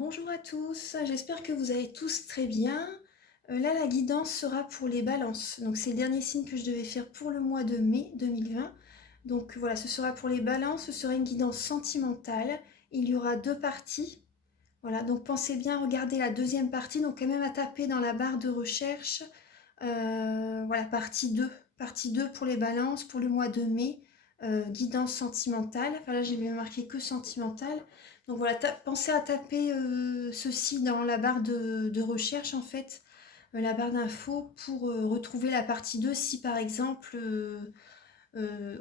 Bonjour à tous, j'espère que vous allez tous très bien. Là, la guidance sera pour les balances. Donc, c'est le dernier signe que je devais faire pour le mois de mai 2020. Donc, voilà, ce sera pour les balances, ce sera une guidance sentimentale. Il y aura deux parties. Voilà, donc pensez bien à regarder la deuxième partie. Donc, quand même à taper dans la barre de recherche. Voilà, partie 2 pour les balances, pour le mois de mai. Guidance sentimentale. Enfin, là, j'ai bien marqué que sentimentale. Donc voilà, pensez à taper ceci dans la barre de recherche en fait, la barre d'infos pour retrouver la partie 2 si par exemple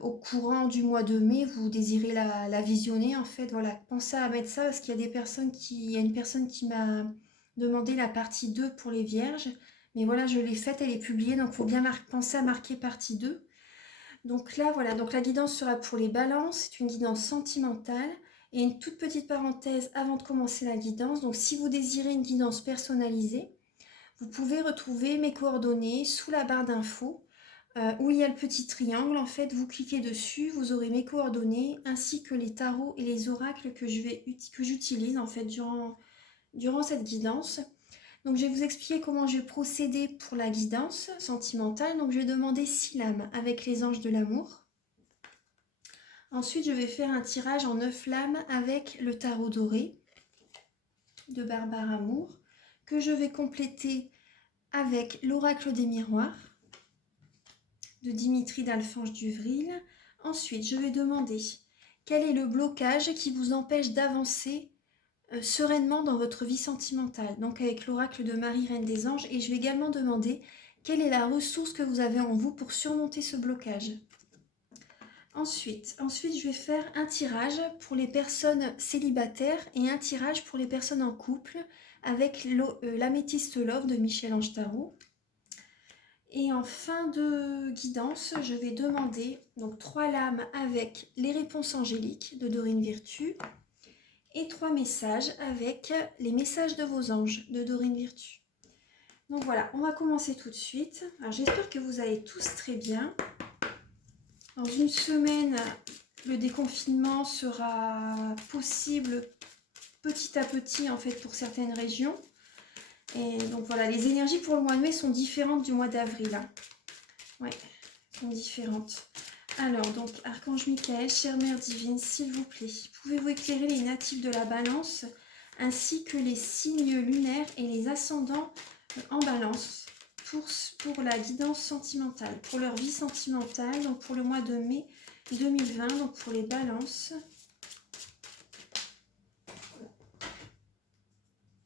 au courant du mois de mai vous désirez la visionner en fait. Voilà, pensez à mettre ça parce qu'il y a il y a une personne qui m'a demandé la partie 2 pour les vierges. Mais voilà, je l'ai faite, elle est publiée, donc il faut bien penser à marquer partie 2. Donc là, voilà, donc la guidance sera pour les balances, c'est une guidance sentimentale. Et une toute petite parenthèse avant de commencer la guidance. Donc si vous désirez une guidance personnalisée, vous pouvez retrouver mes coordonnées sous la barre d'infos, où il y a le petit triangle. En fait, vous cliquez dessus, vous aurez mes coordonnées, ainsi que les tarots et les oracles que j'utilise en fait durant cette guidance. Donc je vais vous expliquer comment je vais procéder pour la guidance sentimentale. Donc je vais demander 6 lames avec les anges de l'amour. Ensuite, je vais faire un tirage en 9 lames avec le tarot doré de Barbare Amour, que je vais compléter avec l'oracle des miroirs de Dimitri d'Alphonse Duvril. Ensuite, je vais demander quel est le blocage qui vous empêche d'avancer sereinement dans votre vie sentimentale, donc avec l'oracle de Marie, Reine des Anges. Et je vais également demander quelle est la ressource que vous avez en vous pour surmonter ce blocage. Ensuite, je vais faire un tirage pour les personnes célibataires et un tirage pour les personnes en couple avec l'améthyste Love de Michel-Ange Tarot. Et en fin de guidance, je vais demander donc 3 lames avec les réponses angéliques de Dorine Virtue et 3 messages avec les messages de vos anges de Dorine Virtue. Donc voilà, on va commencer tout de suite. Alors j'espère que vous allez tous très bien. Dans une semaine, le déconfinement sera possible petit à petit en fait pour certaines régions. Et donc voilà, les énergies pour le mois de mai sont différentes du mois d'avril. Ouais, sont différentes. Alors donc, Archange Michael, chère Mère Divine, s'il vous plaît, pouvez-vous éclairer les natifs de la Balance ainsi que les signes lunaires et les ascendants en Balance pour la guidance sentimentale, pour leur vie sentimentale, donc pour le mois de mai 2020, donc pour les balances.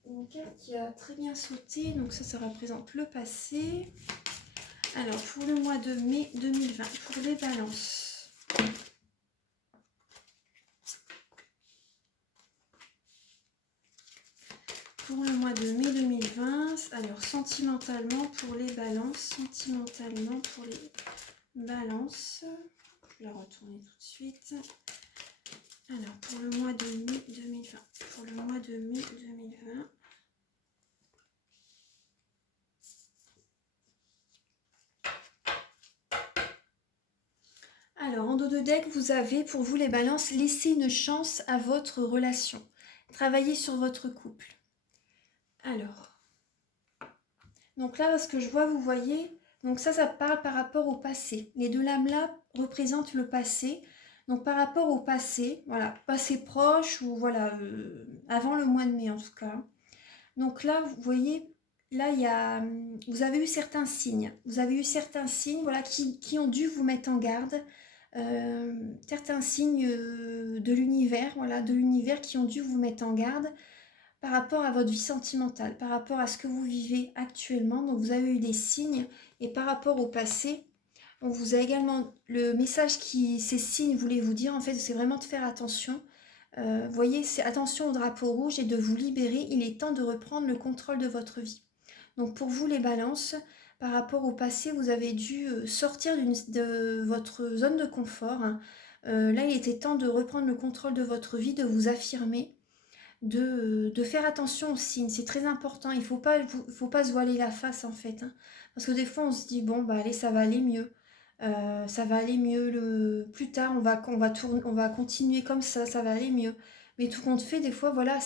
Une carte qui a très bien sauté, donc ça représente le passé. Alors pour le mois de mai 2020, pour les balances. Pour le mois de mai 2020, alors sentimentalement pour les balances, je vais la retourner tout de suite. Alors pour le mois de mai 2020, alors en dos de deck, vous avez pour vous les balances, laissez une chance à votre relation, travaillez sur votre couple. Alors, donc là, ce que je vois, vous voyez, donc ça parle par rapport au passé. Les deux lames là représentent le passé. Donc par rapport au passé, voilà, passé proche ou voilà, avant le mois de mai en tout cas. Donc là, vous voyez, là, vous avez eu certains signes. Vous avez eu certains signes voilà, qui ont dû vous mettre en garde. Certains signes de l'univers, voilà, qui ont dû vous mettre en garde par rapport à votre vie sentimentale, par rapport à ce que vous vivez actuellement. Donc vous avez eu des signes et par rapport au passé, on vous a également le message qui ces signes voulaient vous dire en fait, c'est vraiment de faire attention. Voyez, c'est attention au drapeau rouge et de vous libérer. Il est temps de reprendre le contrôle de votre vie. Donc pour vous les balances, par rapport au passé, vous avez dû sortir de votre zone de confort. Hein. Là, il était temps de reprendre le contrôle de votre vie, de vous affirmer, de faire attention aux signes. C'est très important. Il ne faut pas se voiler la face en fait. Hein. Parce que des fois, on se dit, bon, bah allez, ça va aller mieux. Ça va aller mieux plus tard, on va continuer comme ça va aller mieux. Mais tout compte fait, des fois, voilà,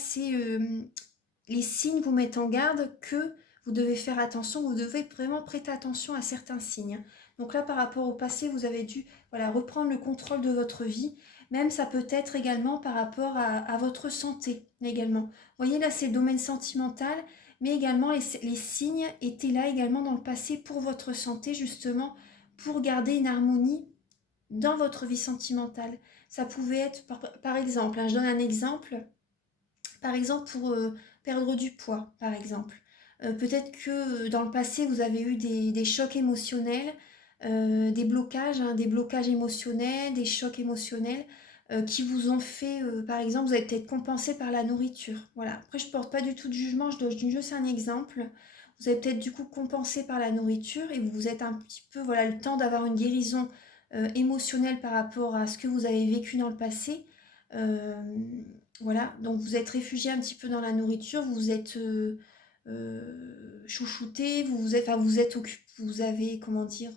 les signes vous mettent en garde que vous devez faire attention, vous devez vraiment prêter attention à certains signes. Donc là, par rapport au passé, vous avez dû voilà, reprendre le contrôle de votre vie. Même ça peut être également par rapport à votre santé également. Vous voyez là, c'est le domaine sentimental, mais également les signes étaient là également dans le passé pour votre santé, justement, pour garder une harmonie dans votre vie sentimentale. Ça pouvait être, par exemple, hein, je donne un exemple, par exemple pour perdre du poids, par exemple. Peut-être que dans le passé, vous avez eu des chocs émotionnels, des blocages émotionnels, des chocs émotionnels qui vous ont fait, par exemple, vous avez peut-être compensé par la nourriture. Voilà. Après, je ne porte pas du tout de jugement, je donne juste un exemple. Vous avez peut-être du coup compensé par la nourriture et vous êtes un petit peu, voilà, le temps d'avoir une guérison émotionnelle par rapport à ce que vous avez vécu dans le passé. Euh, voilà, donc vous êtes réfugié un petit peu dans la nourriture, vous vous êtes chouchouté, vous êtes occupé, vous avez, comment dire,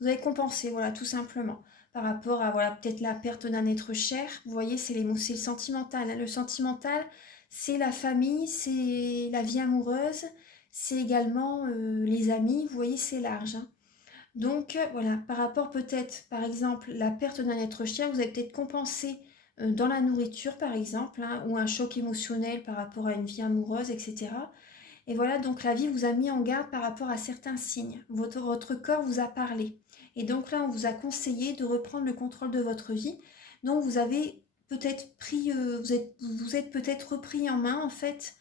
vous avez compensé, voilà, tout simplement, par rapport à, voilà, peut-être la perte d'un être cher. Vous voyez, c'est le sentimental, hein. Le sentimental, c'est la famille, c'est la vie amoureuse, c'est également les amis, vous voyez, c'est large, hein. Donc voilà, par rapport peut-être, par exemple, la perte d'un être cher, vous avez peut-être compensé dans la nourriture, par exemple, hein, ou un choc émotionnel par rapport à une vie amoureuse, etc. Et voilà, donc la vie vous a mis en garde par rapport à certains signes. Votre corps vous a parlé. Et donc là, on vous a conseillé de reprendre le contrôle de votre vie. Donc vous avez peut-être pris, vous êtes peut-être repris en main, en fait,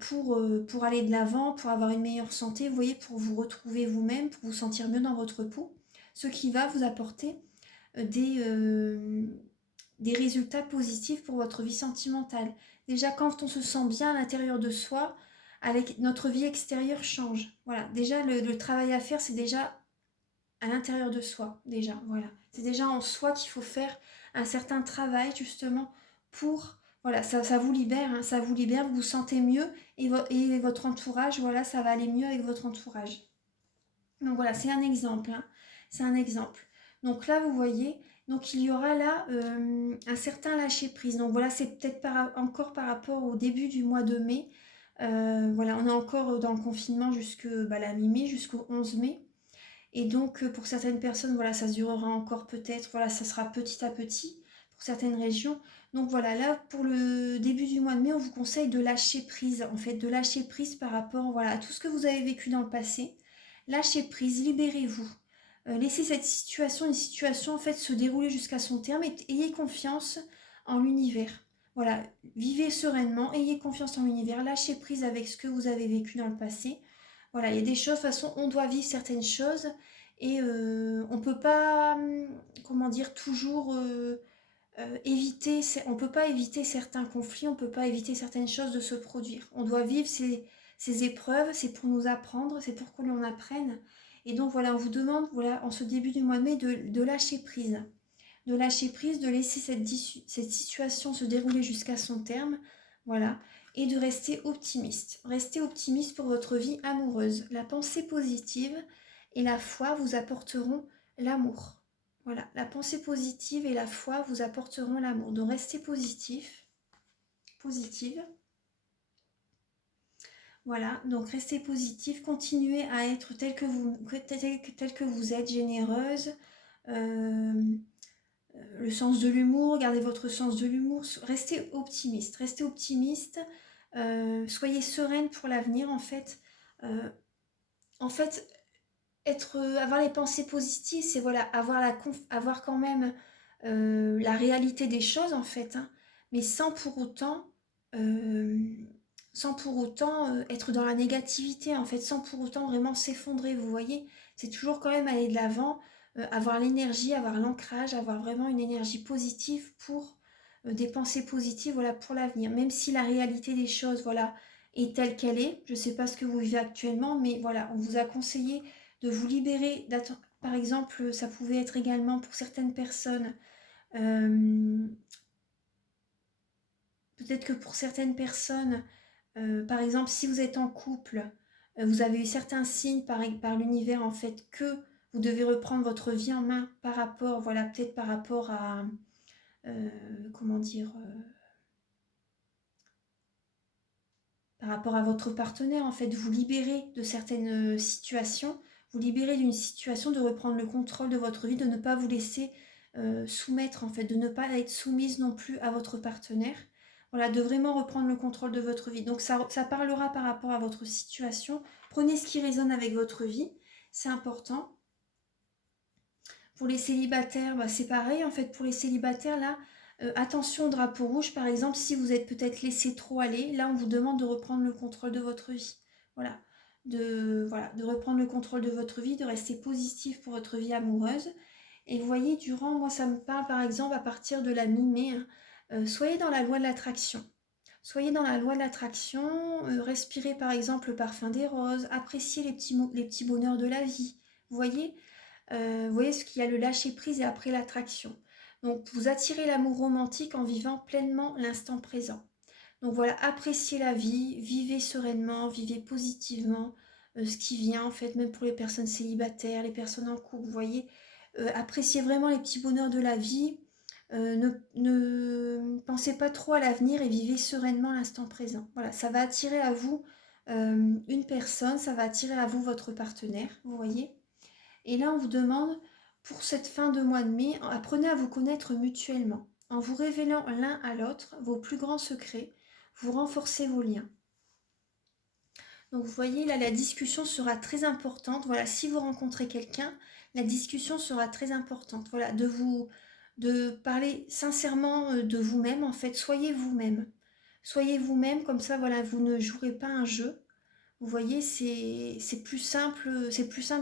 pour aller de l'avant, pour avoir une meilleure santé, vous voyez, pour vous retrouver vous-même, pour vous sentir mieux dans votre peau. Ce qui va vous apporter des résultats positifs pour votre vie sentimentale. Déjà, quand on se sent bien à l'intérieur de soi, avec notre vie extérieure change. Voilà, déjà le travail à faire, c'est déjà à l'intérieur de soi, déjà. Voilà, c'est déjà en soi qu'il faut faire un certain travail justement pour, voilà, ça vous libère, hein, ça vous libère, vous vous sentez mieux et votre entourage, voilà, ça va aller mieux avec votre entourage. Donc voilà, c'est un exemple, hein, c'est un exemple. Donc là, vous voyez, donc il y aura là un certain lâcher prise. Donc voilà, c'est peut-être encore par rapport au début du mois de mai. Voilà, on est encore dans le confinement jusque la mi-mai, jusqu'au 11 mai. Et donc pour certaines personnes, voilà, ça se durera encore peut-être, voilà, ça sera petit à petit pour certaines régions. Donc voilà, là pour le début du mois de mai, on vous conseille de lâcher prise, en fait, de lâcher prise par rapport, voilà, à tout ce que vous avez vécu dans le passé. Lâchez prise, libérez-vous. Laissez cette situation, une situation en fait se dérouler jusqu'à son terme et ayez confiance en l'univers. Voilà, vivez sereinement, ayez confiance en l'univers, lâchez prise avec ce que vous avez vécu dans le passé. Voilà, il y a des choses, de toute façon, on doit vivre certaines choses et on peut pas, comment dire, toujours éviter, on peut pas éviter certains conflits, on peut pas éviter certaines choses de se produire. On doit vivre ces épreuves, c'est pour nous apprendre, c'est pour que l'on apprenne. Et donc voilà, on vous demande, voilà, en ce début du mois de mai, de lâcher prise. De lâcher prise, de laisser cette situation se dérouler jusqu'à son terme. Voilà. Et de rester optimiste. Restez optimiste pour votre vie amoureuse. La pensée positive et la foi vous apporteront l'amour. Voilà, la pensée positive et la foi vous apporteront l'amour. Donc restez positif, positive. Voilà, donc restez positif, continuez à être tel que vous êtes, généreuse. Le sens de l'humour, gardez votre sens de l'humour, restez optimiste, soyez sereine pour l'avenir en fait. Euh, en fait, avoir les pensées positives, c'est voilà, avoir quand même la réalité des choses en fait, hein, mais euh, sans pour autant être dans la négativité en fait, sans pour autant vraiment s'effondrer, vous voyez, c'est toujours quand même aller de l'avant, avoir l'énergie, avoir l'ancrage, avoir vraiment une énergie positive pour des pensées positives, voilà, pour l'avenir, même si la réalité des choses, voilà, est telle qu'elle est. Je ne sais pas ce que vous vivez actuellement, mais voilà, on vous a conseillé de vous libérer. Par exemple, ça pouvait être également pour certaines personnes, euh, peut-être que pour certaines personnes, par exemple, si vous êtes en couple, vous avez eu certains signes par l'univers en fait que vous devez reprendre votre vie en main par rapport, voilà, peut-être par rapport à, comment dire, par rapport à votre partenaire, en fait, vous libérer de certaines situations, vous libérer d'une situation, de reprendre le contrôle de votre vie, de ne pas vous laisser soumettre, en fait, de ne pas être soumise non plus à votre partenaire. Voilà, de vraiment reprendre le contrôle de votre vie. Donc ça parlera par rapport à votre situation. Prenez ce qui résonne avec votre vie, c'est important. Pour les célibataires, bah, c'est pareil, en fait, pour les célibataires, là, attention au drapeau rouge, par exemple, si vous êtes peut-être laissé trop aller, là, on vous demande de reprendre le contrôle de votre vie. Voilà, de reprendre le contrôle de votre vie, de rester positif pour votre vie amoureuse. Et vous voyez, moi, ça me parle, par exemple, à partir de la mi-mai, hein, soyez dans la loi de l'attraction. Soyez dans la loi de l'attraction, respirez, par exemple, le parfum des roses, appréciez les petits bonheurs de la vie. Vous voyez ce qu'il y a, le lâcher prise et après l'attraction. Donc vous attirez l'amour romantique en vivant pleinement l'instant présent. Donc voilà, appréciez la vie, vivez sereinement, vivez positivement ce qui vient, en fait, même pour les personnes célibataires, les personnes en couple, vous voyez. Appréciez vraiment les petits bonheurs de la vie. Ne pensez pas trop à l'avenir et vivez sereinement l'instant présent. Voilà, ça va attirer à vous une personne, ça va attirer à vous votre partenaire, vous voyez. Et là, on vous demande, pour cette fin de mois de mai, apprenez à vous connaître mutuellement. En vous révélant l'un à l'autre vos plus grands secrets, vous renforcez vos liens. Donc vous voyez, là, la discussion sera très importante. Voilà, si vous rencontrez quelqu'un, la discussion sera très importante. Voilà, de parler sincèrement de vous-même, en fait. Soyez vous-même. Soyez vous-même, comme ça, voilà, vous ne jouerez pas un jeu. Vous voyez, c'est plus simple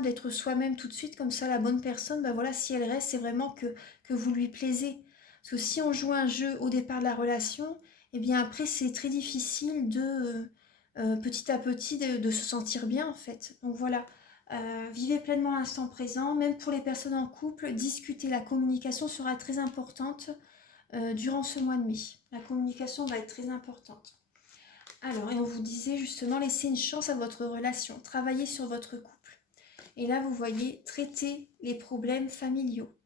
d'être soi-même tout de suite, comme ça la bonne personne, bah voilà, si elle reste, c'est vraiment que vous lui plaisez. Parce que si on joue un jeu au départ de la relation, et bien après c'est très difficile petit à petit de se sentir bien en fait. Donc voilà, vivez pleinement l'instant présent, même pour les personnes en couple, discuter, la communication sera très importante durant ce mois de mai. La communication va être très importante. Alors, et on vous disait justement, laissez une chance à votre relation, travaillez sur votre couple. Et là, vous voyez, traitez les problèmes familiaux.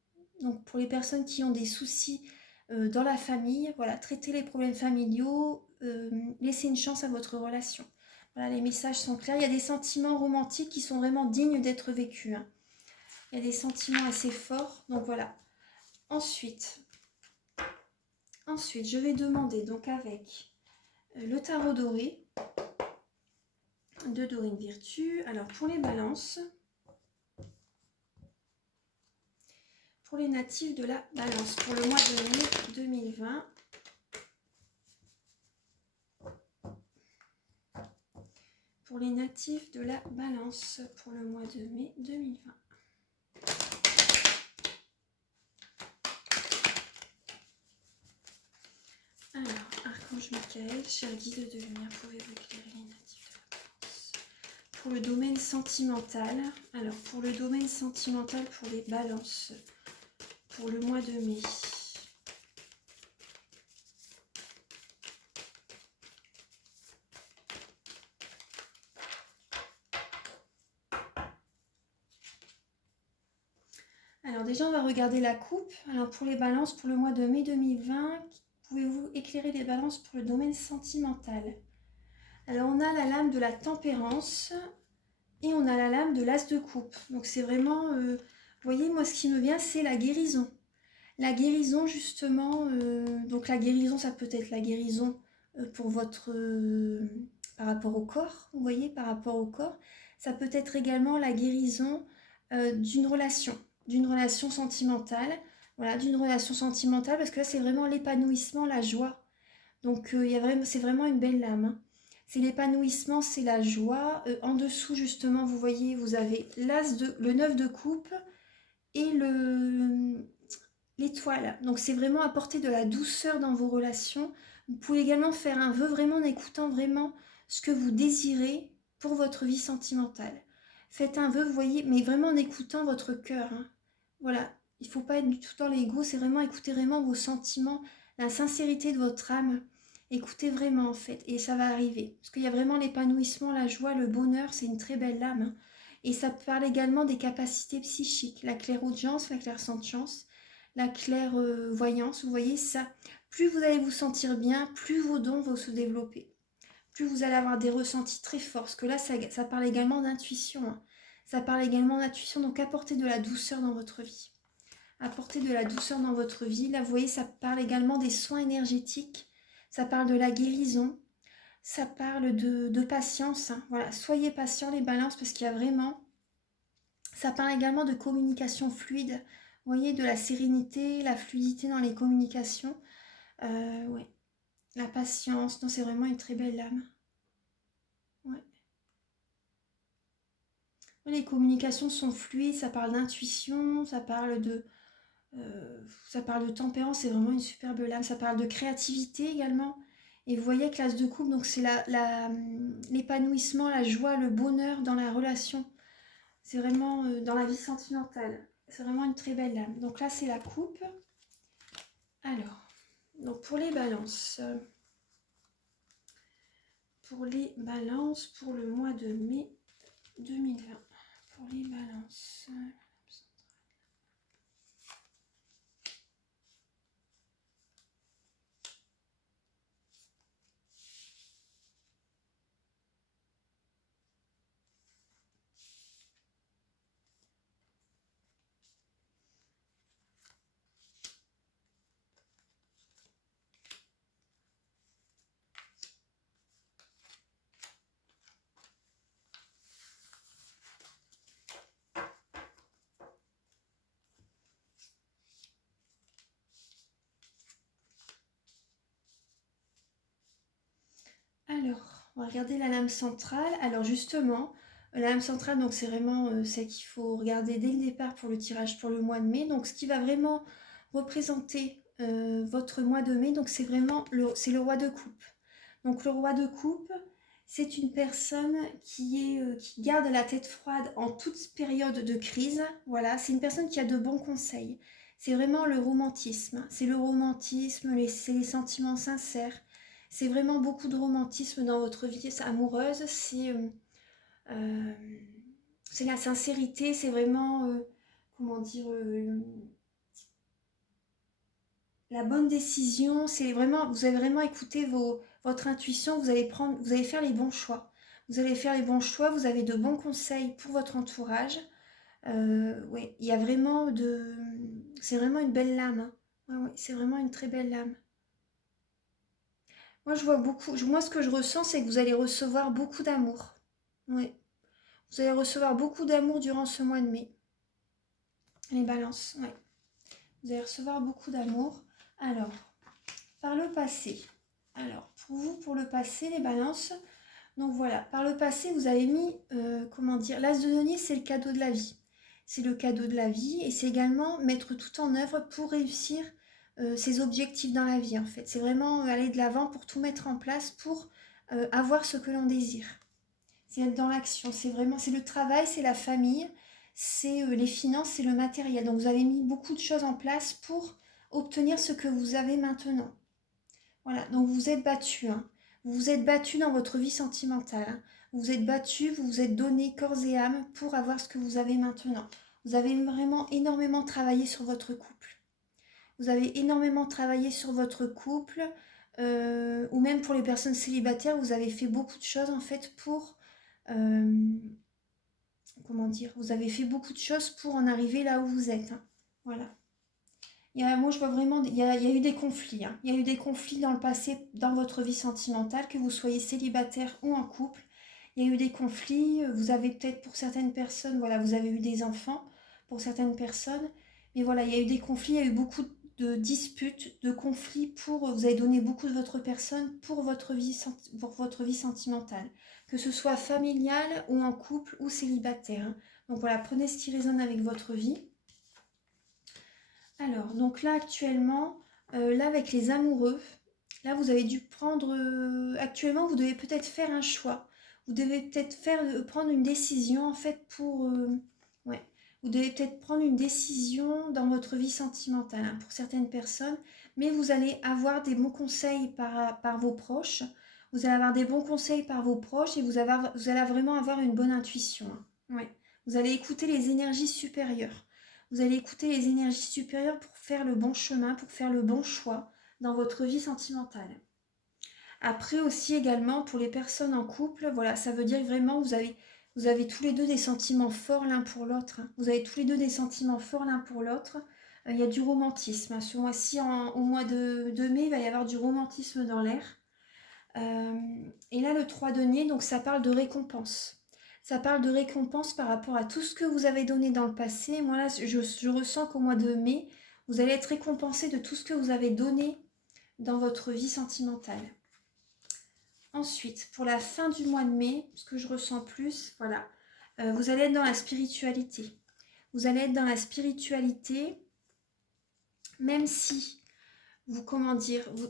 Donc, pour les personnes qui ont des soucis dans la famille, voilà, traitez les problèmes familiaux, laissez une chance à votre relation. Voilà, les messages sont clairs. Il y a des sentiments romantiques qui sont vraiment dignes d'être vécus, hein. Il y a des sentiments assez forts, donc voilà. Ensuite, je vais demander donc avec le tarot doré de Dorine Virtue. Alors pour les balances, pour les natifs de la balance, pour le mois de mai 2020. Pour les natifs de la balance, pour le mois de mai 2020. Alors, Archange Michael, cher guide de lumière, pouvez-vous éclairer les natifs de la balance? Pour le domaine sentimental, alors pour le domaine sentimental, pour les balances, pour le mois de mai. Alors déjà, on va regarder la coupe. Alors pour les balances, pour le mois de mai 2020, pouvez-vous éclairer les balances pour le domaine sentimental? Alors on a la lame de la tempérance et on a la lame de l'as de coupe. Donc c'est vraiment, vous voyez, moi ce qui me vient, c'est la guérison. La guérison justement, donc la guérison, ça peut être la guérison pour votre, par rapport au corps, vous voyez, par rapport au corps. Ça peut être également la guérison d'une relation sentimentale. Voilà, d'une relation sentimentale, parce que là c'est vraiment l'épanouissement, la joie. Donc c'est vraiment une belle lame, hein. C'est l'épanouissement, c'est la joie. En dessous, justement, vous voyez, vous avez le 9 de coupe et l'étoile. Donc, c'est vraiment apporter de la douceur dans vos relations. Vous pouvez également faire un vœu vraiment en écoutant vraiment ce que vous désirez pour votre vie sentimentale. Faites un vœu, vous voyez, mais vraiment en écoutant votre cœur, hein. Voilà, il ne faut pas être du tout dans l'ego, c'est vraiment écouter vraiment vos sentiments, la sincérité de votre âme. Écoutez vraiment en fait, et ça va arriver. Parce qu'il y a vraiment l'épanouissement, la joie, le bonheur, c'est une très belle âme, hein. Et ça parle également des capacités psychiques, la clairaudience, la clairsentience, la clairvoyance, vous voyez ça. Plus vous allez vous sentir bien, plus vos dons vont se développer. plus vous allez avoir des ressentis très forts. Parce que là, ça parle également d'intuition, hein. Ça parle également d'intuition, donc apportez de la douceur dans votre vie. Apportez de la douceur dans votre vie. Là, vous voyez, ça parle également des soins énergétiques. Ça parle de la guérison. Ça parle de patience, hein. Voilà, soyez patients les balances parce qu'il y a vraiment... Ça parle également de communication fluide. Vous voyez, de la sérénité, la fluidité dans les communications. Ouais. La patience. Non, c'est vraiment une très belle âme. Ouais. Les communications sont fluides, ça parle d'intuition, ça parle de tempérance, c'est vraiment une superbe lame. Ça parle de créativité également. Et vous voyez, classe de couple, donc c'est l'épanouissement, la joie, le bonheur dans la relation. C'est vraiment dans la vie sentimentale. C'est vraiment une très belle lame. Donc là, c'est la coupe. Alors, donc pour les balances. Pour les balances, pour le mois de mai 2020. Pour les balances. Alors, on va regarder la lame centrale. Alors justement, la lame centrale, donc c'est vraiment celle qu'il faut regarder dès le départ pour le tirage pour le mois de mai. Donc ce qui va vraiment représenter votre mois de mai, donc c'est vraiment c'est le roi de coupe. Donc le roi de coupe, c'est une personne qui garde la tête froide en toute période de crise. Voilà, c'est une personne qui a de bons conseils. C'est vraiment le romantisme. C'est le romantisme, c'est les sentiments sincères. C'est vraiment beaucoup de romantisme dans votre vie amoureuse. Euh, c'est la sincérité, c'est vraiment, comment dire, la bonne décision. C'est vraiment, vous allez vraiment écouter votre intuition. Vous allez faire les bons choix. Vous allez faire les bons choix. Vous avez de bons conseils pour votre entourage. Ouais, il y a vraiment c'est vraiment une belle lame, hein. Ouais, ouais, c'est vraiment une très belle lame. Moi, je vois beaucoup. Moi, ce que je ressens, c'est que vous allez recevoir beaucoup d'amour. Oui. Vous allez recevoir beaucoup d'amour durant ce mois de mai. Les balances, oui. Vous allez recevoir beaucoup d'amour. Alors, par le passé. Alors, pour vous, pour le passé, les balances. Donc voilà, par le passé, vous avez mis, comment dire, l'as de denier, c'est le cadeau de la vie. C'est le cadeau de la vie et c'est également mettre tout en œuvre pour réussir ses objectifs dans la vie, en fait. C'est vraiment aller de l'avant pour tout mettre en place pour avoir ce que l'on désire. C'est être dans l'action, c'est le travail, c'est la famille, c'est les finances, c'est le matériel. Donc vous avez mis beaucoup de choses en place pour obtenir ce que vous avez maintenant. Voilà, donc vous vous êtes battu, hein. Vous vous êtes battu dans votre vie sentimentale, hein. Vous vous êtes battu, vous vous êtes donné corps et âme pour avoir ce que vous avez maintenant. Vous avez vraiment énormément travaillé sur votre couple. Vous avez énormément travaillé sur votre couple, ou même pour les personnes célibataires, vous avez fait beaucoup de choses en fait pour, euh, comment dire, vous avez fait beaucoup de choses pour en arriver là où vous êtes, hein. Voilà. Moi, je vois vraiment, il y a eu des conflits, hein. Il y a eu des conflits dans le passé, dans votre vie sentimentale, que vous soyez célibataire ou en couple. Il y a eu des conflits, vous avez peut-être pour certaines personnes, voilà, vous avez eu des enfants pour certaines personnes. Mais voilà, il y a eu des conflits, il y a eu beaucoup de disputes, de conflits vous avez donné beaucoup de votre personne pour votre vie sentimentale. Que ce soit familiale ou en couple ou célibataire, hein. Donc voilà, prenez ce qui résonne avec votre vie. Alors, donc là actuellement, là avec les amoureux, là vous avez dû prendre, actuellement vous devez peut-être faire un choix. Vous devez peut-être prendre une décision en fait ouais, vous devez peut-être prendre une décision dans votre vie sentimentale, hein, pour certaines personnes, mais vous allez avoir des bons conseils par vos proches. Vous allez avoir des bons conseils par vos proches et vous allez vraiment avoir une bonne intuition, hein. Ouais. Vous allez écouter les énergies supérieures. Vous allez écouter les énergies supérieures pour faire le bon chemin, pour faire le bon choix dans votre vie sentimentale. Après aussi également pour les personnes en couple, voilà, ça veut dire vraiment vous avez tous les deux des sentiments forts l'un pour l'autre, hein. Vous avez tous les deux des sentiments forts l'un pour l'autre. Il y a du romantisme, hein. Ce mois-ci, au mois de mai, il va y avoir du romantisme dans l'air. Et là, le 3 denier, donc ça parle de récompense. Ça parle de récompense par rapport à tout ce que vous avez donné dans le passé. Moi, là, je ressens qu'au mois de mai, vous allez être récompensé de tout ce que vous avez donné dans votre vie sentimentale. Ensuite, pour la fin du mois de mai, ce que je ressens plus, voilà, vous allez être dans la spiritualité. Vous allez être dans la spiritualité, même si,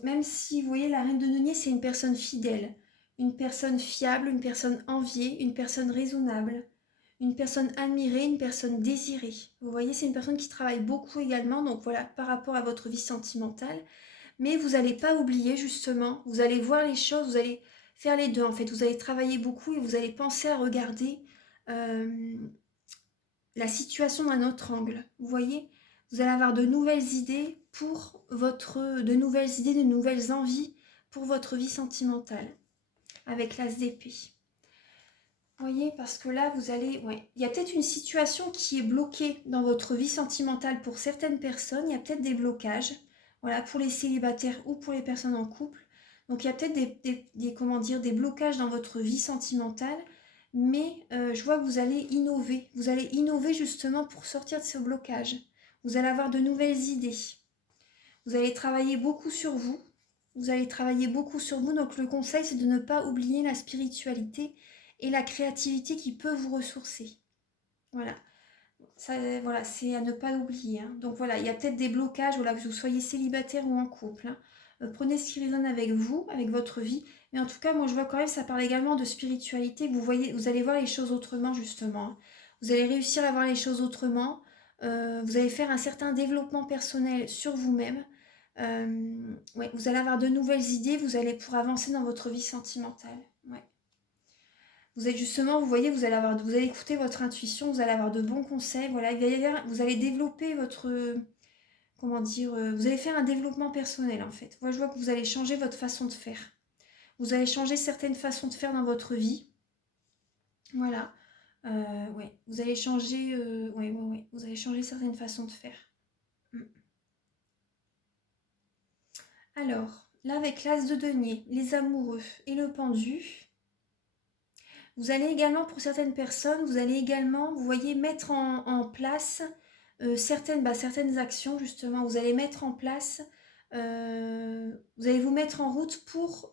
même si, vous voyez, la reine de denier, c'est une personne fidèle, une personne fiable, une personne enviée, une personne raisonnable, une personne admirée, une personne désirée. Vous voyez, c'est une personne qui travaille beaucoup également, donc voilà, par rapport à votre vie sentimentale. Mais vous n'allez pas oublier justement, vous allez voir les choses, vous allez faire les deux en fait. Vous allez travailler beaucoup et vous allez penser à regarder la situation d'un autre angle. Vous voyez, vous allez avoir de nouvelles idées de nouvelles envies pour votre vie sentimentale avec l'as d'épée. Vous voyez, parce que là, il y a peut-être une situation qui est bloquée dans votre vie sentimentale pour certaines personnes. Il y a peut-être des blocages. Voilà, pour les célibataires ou pour les personnes en couple. Donc il y a peut-être des blocages dans votre vie sentimentale, mais je vois que vous allez innover. Vous allez innover justement pour sortir de ce blocage. Vous allez avoir de nouvelles idées. Vous allez travailler beaucoup sur vous. Vous allez travailler beaucoup sur vous. Donc le conseil, c'est de ne pas oublier la spiritualité et la créativité qui peut vous ressourcer. Voilà. Voilà, c'est à ne pas oublier, hein. Donc voilà, il y a peut-être des blocages, voilà, que vous soyez célibataire ou en couple, hein. Prenez ce qui résonne avec vous, avec votre vie. Mais en tout cas, moi je vois quand même, ça parle également de spiritualité, que vous allez voir les choses autrement justement, hein. Vous allez réussir à voir les choses autrement. Vous allez faire un certain développement personnel sur vous-même. Ouais, vous allez avoir de nouvelles idées, pour avancer dans votre vie sentimentale. Ouais. Vous êtes justement, vous voyez, vous allez écouter votre intuition, vous allez avoir de bons conseils. Voilà, vous allez développer vous allez faire un développement personnel en fait. Moi, je vois que vous allez changer votre façon de faire. Vous allez changer certaines façons de faire dans votre vie. Voilà. Ouais, vous allez changer, vous allez changer certaines façons de faire. Alors, là, avec l'as de denier, les amoureux et le pendu. Vous allez également, pour certaines personnes, vous voyez, mettre en place certaines actions, justement. Vous allez mettre en place, vous allez vous mettre en route pour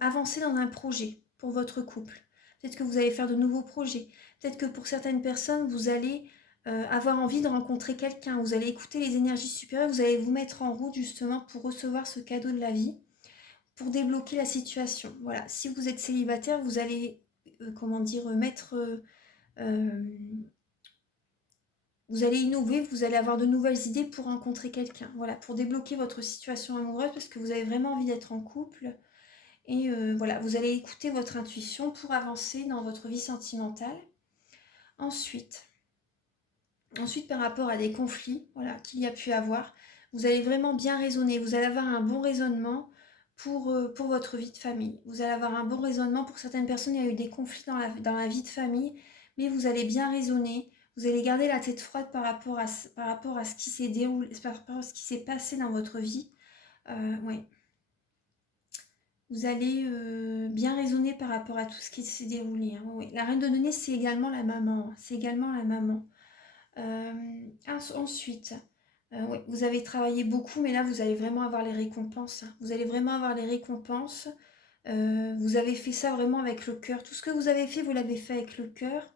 avancer dans un projet pour votre couple. Peut-être que vous allez faire de nouveaux projets. Peut-être que pour certaines personnes, vous allez avoir envie de rencontrer quelqu'un. Vous allez écouter les énergies supérieures. Vous allez vous mettre en route, justement, pour recevoir ce cadeau de la vie, pour débloquer la situation. Voilà. Si vous êtes célibataire, vous allez vous allez innover, vous allez avoir de nouvelles idées pour rencontrer quelqu'un, voilà, pour débloquer votre situation amoureuse parce que vous avez vraiment envie d'être en couple et voilà, vous allez écouter votre intuition pour avancer dans votre vie sentimentale. Ensuite par rapport à des conflits, voilà, qu'il y a pu avoir, vous allez vraiment bien raisonner, vous allez avoir un bon raisonnement pour votre vie de famille. Vous allez avoir un bon raisonnement. Pour certaines personnes, il y a eu des conflits dans la vie de famille, mais vous allez bien raisonner. Vous allez garder la tête froide par rapport à ce qui s'est déroulé, par rapport à ce qui s'est passé dans votre vie. Ouais. Vous allez bien raisonner par rapport à tout ce qui s'est déroulé, hein. Ouais. La reine de denier, c'est également la maman. C'est également la maman. Ensuite, oui, vous avez travaillé beaucoup, mais là, vous allez vraiment avoir les récompenses, hein. Vous allez vraiment avoir les récompenses. Vous avez fait ça vraiment avec le cœur. Tout ce que vous avez fait, vous l'avez fait avec le cœur.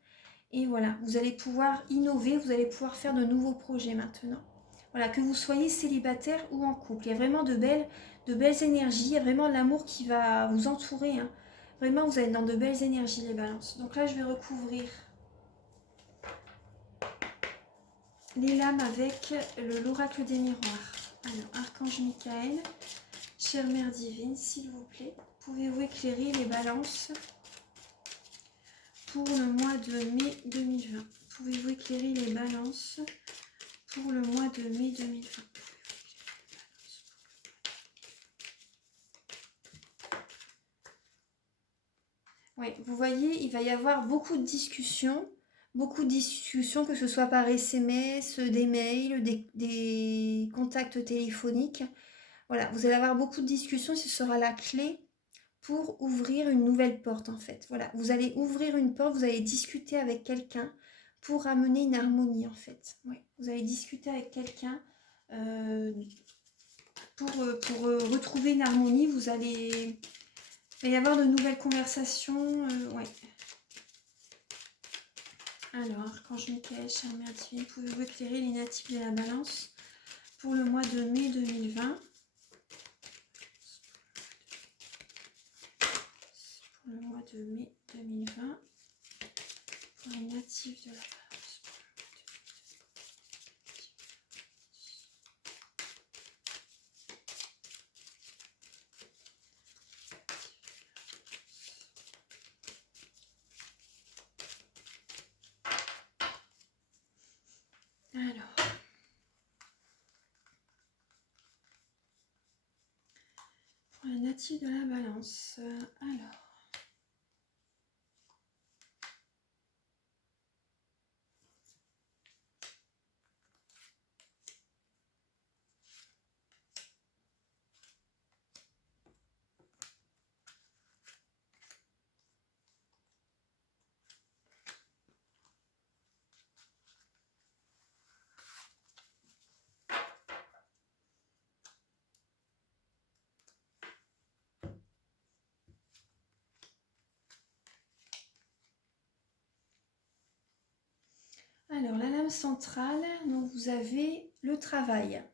Et voilà, vous allez pouvoir innover, vous allez pouvoir faire de nouveaux projets maintenant. Voilà, que vous soyez célibataire ou en couple. Il y a vraiment de belles énergies. Il y a vraiment l'amour qui va vous entourer, hein. Vraiment, vous êtes dans de belles énergies, les balances. Donc là, je vais recouvrir les lames avec l'oracle des miroirs. Alors, Archange Michael, chère Mère Divine, s'il vous plaît, pouvez-vous éclairer les balances pour le mois de mai 2020? Pouvez-vous éclairer les balances pour le mois de mai 2020? Ouais, vous voyez, il va y avoir beaucoup de discussions, que ce soit par SMS, des mails, des contacts téléphoniques. Voilà, vous allez avoir beaucoup de discussions, ce sera la clé pour ouvrir une nouvelle porte en fait. Voilà, vous allez ouvrir une porte, vous allez discuter avec quelqu'un pour amener une harmonie en fait. Ouais, vous allez discuter avec quelqu'un euh, pour retrouver une harmonie. Il va y avoir de nouvelles conversations. Ouais. Alors, Archange Michael, cher mère divine, pouvez-vous éclairer les natifs de la balance pour le mois de mai 2020? Pour le mois de mai 2020, pour les natifs de la balance. Alors, pour les natifs de la balance, alors. Alors, la lame centrale, donc vous avez le travail.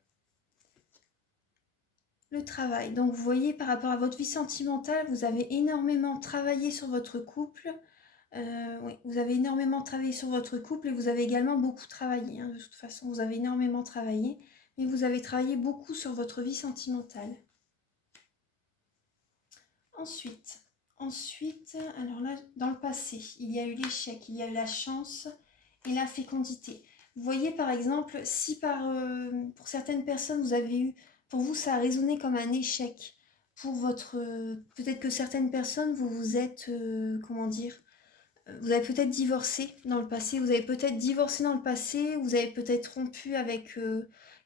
Le travail. Donc, vous voyez, par rapport à votre vie sentimentale, vous avez énormément travaillé sur votre couple. Oui, vous avez énormément travaillé sur votre couple et vous avez également beaucoup travaillé. Hein, de toute façon, vous avez énormément travaillé, mais vous avez travaillé beaucoup sur votre vie sentimentale. Ensuite, alors là, dans le passé, il y a eu l'échec, il y a eu la chance et la fécondité. Vous voyez par exemple, si pour certaines personnes, pour vous, ça a résonné comme un échec. Peut-être que certaines personnes, vous vous êtes, comment dire, vous avez peut-être divorcé dans le passé, vous avez peut-être divorcé dans le passé, vous avez peut-être rompu avec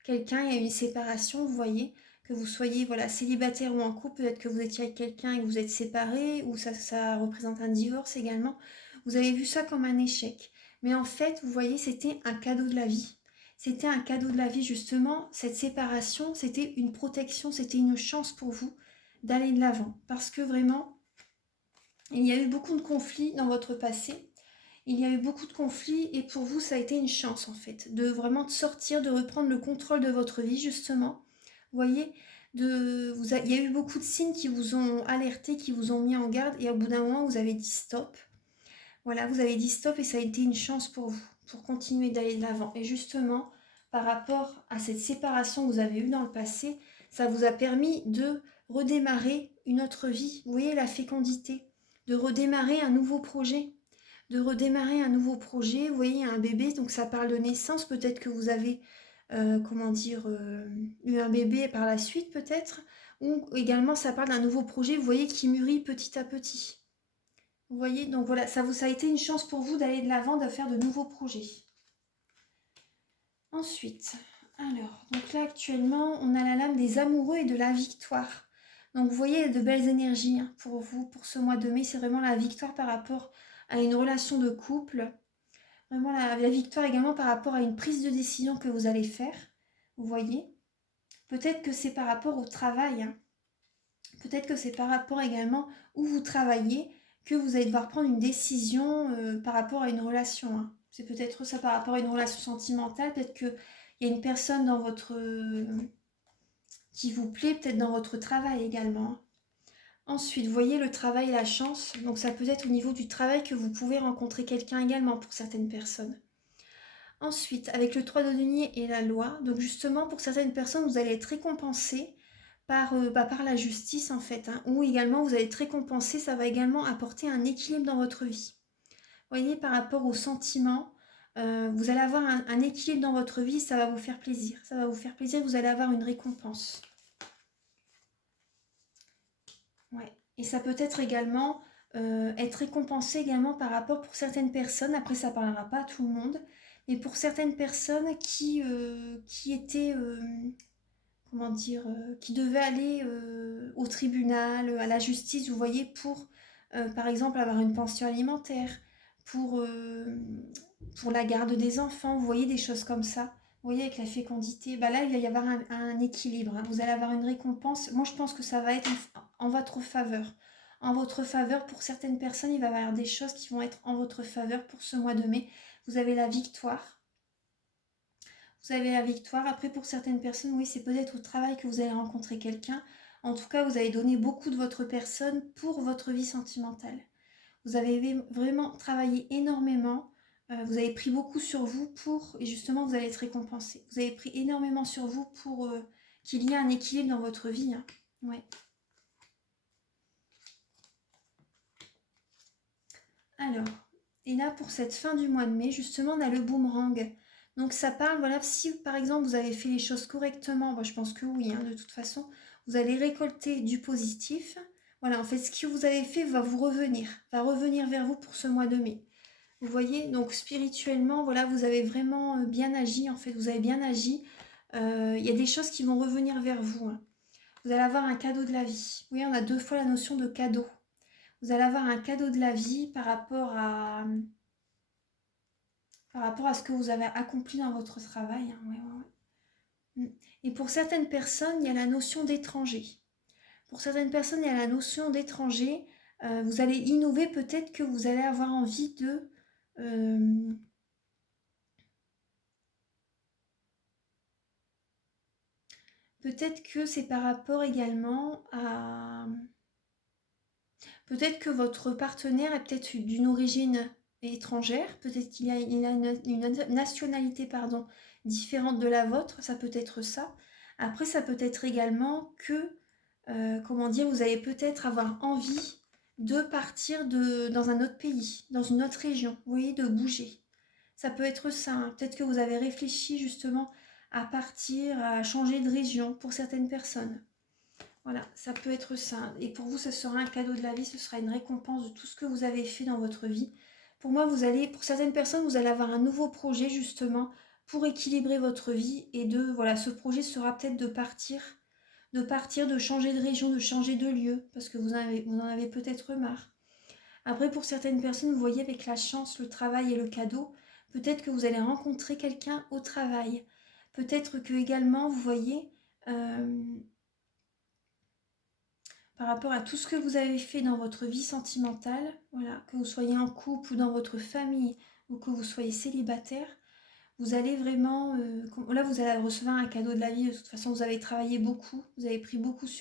quelqu'un, il y a eu une séparation, vous voyez, que vous soyez voilà, célibataire ou en couple, peut-être que vous étiez avec quelqu'un et que vous êtes séparés, ou ça représente un divorce également. Vous avez vu ça comme un échec. Mais en fait, vous voyez, c'était un cadeau de la vie. C'était un cadeau de la vie, justement. Cette séparation, c'était une protection, c'était une chance pour vous d'aller de l'avant. Parce que vraiment, il y a eu beaucoup de conflits dans votre passé. Il y a eu beaucoup de conflits et pour vous, ça a été une chance en fait, de vraiment sortir, de reprendre le contrôle de votre vie justement. Vous voyez, il y a eu beaucoup de signes qui vous ont alerté, qui vous ont mis en garde et au bout d'un moment, vous avez dit stop. Voilà, vous avez dit stop et ça a été une chance pour vous, pour continuer d'aller de l'avant. Et justement, par rapport à cette séparation que vous avez eue dans le passé, ça vous a permis de redémarrer une autre vie. Vous voyez la fécondité, de redémarrer un nouveau projet. Vous voyez un bébé, donc ça parle de naissance, peut-être que vous avez, eu un bébé par la suite peut-être, ou également ça parle d'un nouveau projet, vous voyez, qui mûrit petit à petit. Vous voyez, donc voilà, ça a été une chance pour vous d'aller de l'avant, de faire de nouveaux projets. Ensuite, alors, donc là actuellement, on a la lame des amoureux et de la victoire. Donc vous voyez, il y a de belles énergies hein, pour vous, pour ce mois de mai, c'est vraiment la victoire par rapport à une relation de couple. Vraiment la victoire également par rapport à une prise de décision que vous allez faire. Vous voyez, peut-être que c'est par rapport au travail. Hein. Peut-être que c'est par rapport également où vous travaillez que vous allez devoir prendre une décision par rapport à une relation. Hein. C'est peut-être ça par rapport à une relation sentimentale. Peut-être qu'il y a une personne dans qui vous plaît, peut-être dans votre travail également. Ensuite, vous voyez le travail et la chance. Donc ça peut être au niveau du travail que vous pouvez rencontrer quelqu'un également pour certaines personnes. Ensuite, avec le 3 de denier et la loi, donc justement pour certaines personnes, vous allez être récompensé par la justice en fait, hein, ou également vous allez être récompensé, ça va également apporter un équilibre dans votre vie. Vous voyez, par rapport aux sentiments, vous allez avoir un équilibre dans votre vie, ça va vous faire plaisir. Ça va vous faire plaisir, vous allez avoir une récompense. Ouais. Et ça peut être également être récompensé également par rapport pour certaines personnes, après ça ne parlera pas à tout le monde, mais pour certaines personnes qui étaient, comment dire, qui devaient aller au tribunal, à la justice, vous voyez, pour, par exemple, avoir une pension alimentaire, pour, euh, pour la garde des enfants, vous voyez, des choses comme ça. Vous voyez, avec la fécondité, bah là, il va y avoir un équilibre, hein. Vous allez avoir une récompense. Moi, je pense que ça va être en votre faveur. En votre faveur, pour certaines personnes, il va y avoir des choses qui vont être en votre faveur pour ce mois de mai. Vous avez la victoire. Vous avez la victoire. Après, pour certaines personnes, oui, c'est peut-être au travail que vous allez rencontrer quelqu'un. En tout cas, vous avez donné beaucoup de votre personne pour votre vie sentimentale. Vous avez vraiment travaillé énormément. Vous avez pris beaucoup sur vous pour, et justement, vous allez être récompensé. Vous avez pris énormément sur vous pour qu'il y ait un équilibre dans votre vie, hein. Ouais. Alors, et là, pour cette fin du mois de mai, justement, on a le boomerang. Donc, ça parle, voilà, si par exemple vous avez fait les choses correctement, bah, je pense que oui, hein, de toute façon, vous allez récolter du positif. Voilà, en fait, ce que vous avez fait va revenir vers vous pour ce mois de mai. Vous voyez, donc spirituellement, voilà, vous avez vraiment bien agi, en fait, vous avez bien agi. Il y a des choses qui vont revenir vers vous, hein. Vous allez avoir un cadeau de la vie. Oui, on a deux fois la notion de cadeau. Vous allez avoir un cadeau de la vie par rapport à ce que vous avez accompli dans votre travail, hein. Ouais, ouais, ouais. Et pour certaines personnes, il y a la notion d'étranger. Pour certaines personnes, il y a la notion d'étranger. Vous allez innover, peut-être que vous allez avoir envie de... euh, peut-être que c'est par rapport également à... Peut-être que votre partenaire est peut-être d'une origine étrangère, peut-être qu'il a une nationalité, pardon, différente de la vôtre, ça peut être ça. Après, ça peut être également que, comment dire, vous allez peut-être avoir envie de partir dans un autre pays, dans une autre région, vous voyez, de bouger. Ça peut être ça, hein. Peut-être que vous avez réfléchi justement à partir, à changer de région pour certaines personnes. Voilà, ça peut être ça. Et pour vous, ce sera un cadeau de la vie, ce sera une récompense de tout ce que vous avez fait dans votre vie. Pour moi, pour certaines personnes, vous allez avoir un nouveau projet justement pour équilibrer votre vie. Et voilà, ce projet sera peut-être de changer de région, de changer de lieu, parce que vous en avez peut-être marre. Après, pour certaines personnes, vous voyez, avec la chance, le travail et le cadeau, peut-être que vous allez rencontrer quelqu'un au travail. Peut-être que également, vous voyez, euh, par rapport à tout ce que vous avez fait dans votre vie sentimentale, voilà, que vous soyez en couple ou dans votre famille ou que vous soyez célibataire, vous allez vraiment, là vous allez recevoir un cadeau de la vie. De toute façon, vous avez travaillé beaucoup, vous avez pris beaucoup sur